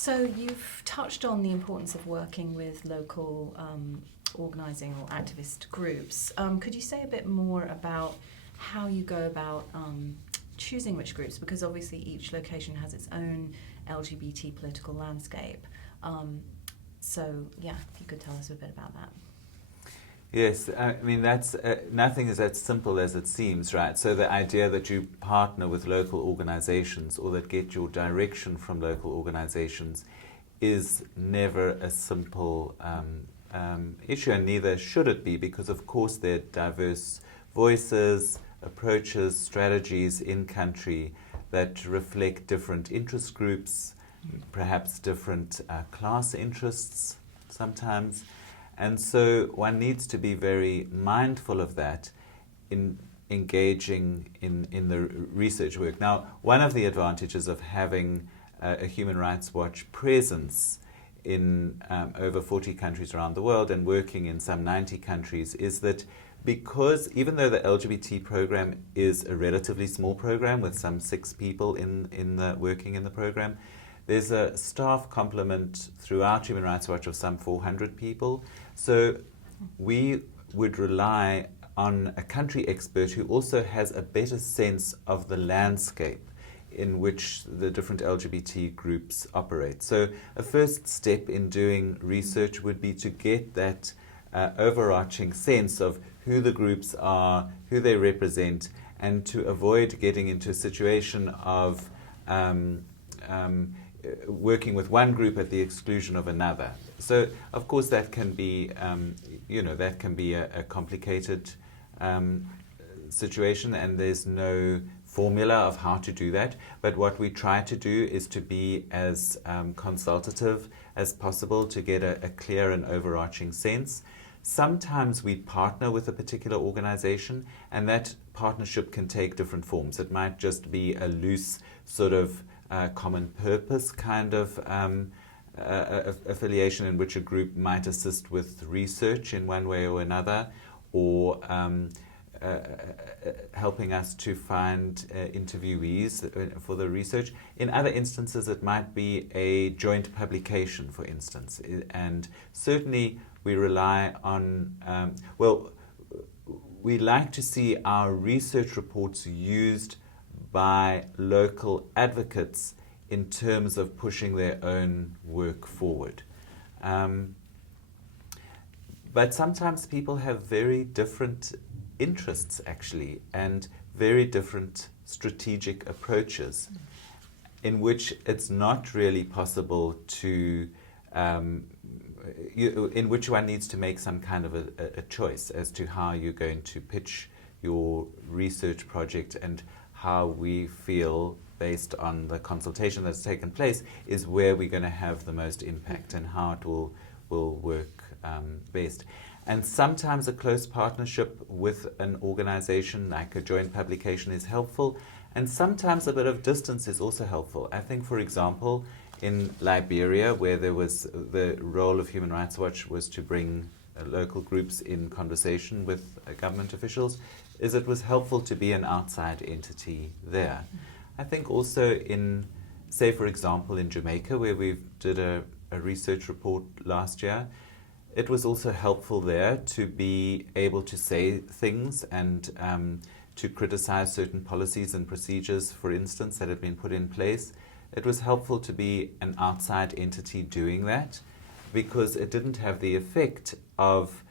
So you've touched on the importance of working with local organising or activist groups. Could you say a bit more about how you go about choosing which groups? Because obviously each location has its own LGBT political landscape. So yeah, if you could tell us a bit about that. Yes, I mean, that's nothing is as simple as it seems, right? So the idea that you partner with local organizations or that get your direction from local organizations is never a simple issue, and neither should it be, because of course there are diverse voices, approaches, strategies in country that reflect different interest groups, perhaps different class interests sometimes. And so one needs to be very mindful of that in engaging in the research work. Now, one of the advantages of having a Human Rights Watch presence in over 40 countries around the world and working in some 90 countries is that because even though the LGBT program is a relatively small program with some 6 people working in the program, there's a staff complement throughout Human Rights Watch of some 400 people. So we would rely on a country expert who also has a better sense of the landscape in which the different LGBT groups operate. So a first step in doing research would be to get that overarching sense of who the groups are, who they represent, and to avoid getting into a situation of working with one group at the exclusion of another. So, of course, that can be, a complicated situation, and there's no formula of how to do that. But what we try to do is to be as consultative as possible to get a clear and overarching sense. Sometimes we partner with a particular organization, and that partnership can take different forms. It might just be a loose sort of common purpose kind of affiliation in which a group might assist with research in one way or another, or helping us to find interviewees for the research. In other instances, it might be a joint publication, for instance. And certainly we rely on, we like to see our research reports used by local advocates in terms of pushing their own work forward. But sometimes people have very different interests, actually, and very different strategic approaches in which it's not really possible to, in which one needs to make some kind of a choice as to how you're going to pitch your research project, and how we feel, based on the consultation that's taken place, is where we're going to have the most impact and how it will work best. And sometimes a close partnership with an organization, like a joint publication, is helpful, and sometimes a bit of distance is also helpful. I think, for example, in Liberia, where there was the role of Human Rights Watch was to bring local groups in conversation with government officials, is it was helpful to be an outside entity there. I think also in, say for example, in Jamaica, where we did a research report last year, it was also helpful there to be able to say things and to criticize certain policies and procedures, for instance, that had been put in place. It was helpful to be an outside entity doing that, because it didn't have the effect of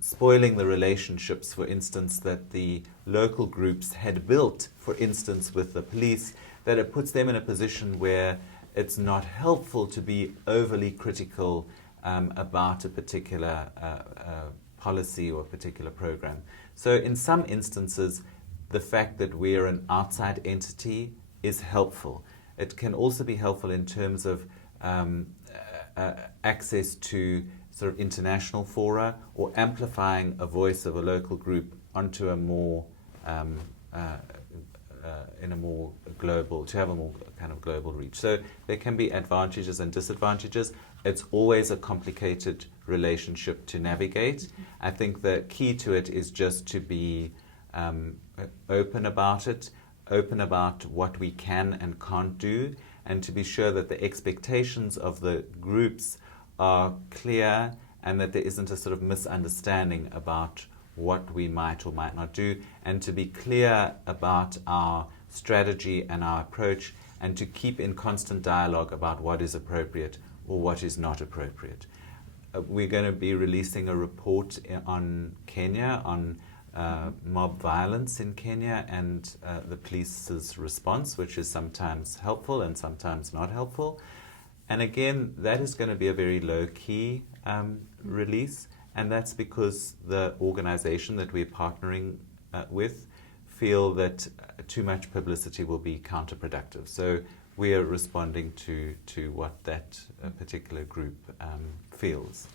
spoiling the relationships, for instance, that the local groups had built, for instance, with the police, that it puts them in a position where it's not helpful to be overly critical about a particular policy or a particular program. So in some instances, the fact that we're an outside entity is helpful. It can also be helpful in terms of access to sort of international fora, or amplifying a voice of a local group onto a more in a more global, to have a more kind of global reach. So there can be advantages and disadvantages. It's always a complicated relationship to navigate. I think the key to it is just to be open about it, open about what we can and can't do, and to be sure that the expectations of the groups are clear and that there isn't a sort of misunderstanding about what we might or might not do, and to be clear about our strategy and our approach, and to keep in constant dialogue about what is appropriate or what is not appropriate. We're going to be releasing a report on Kenya, on mob violence in Kenya and the police's response, which is sometimes helpful and sometimes not helpful. And again, that is going to be a very low-key release, and that's because the organization that we're partnering with feel that too much publicity will be counterproductive. So we are responding to what that particular group feels.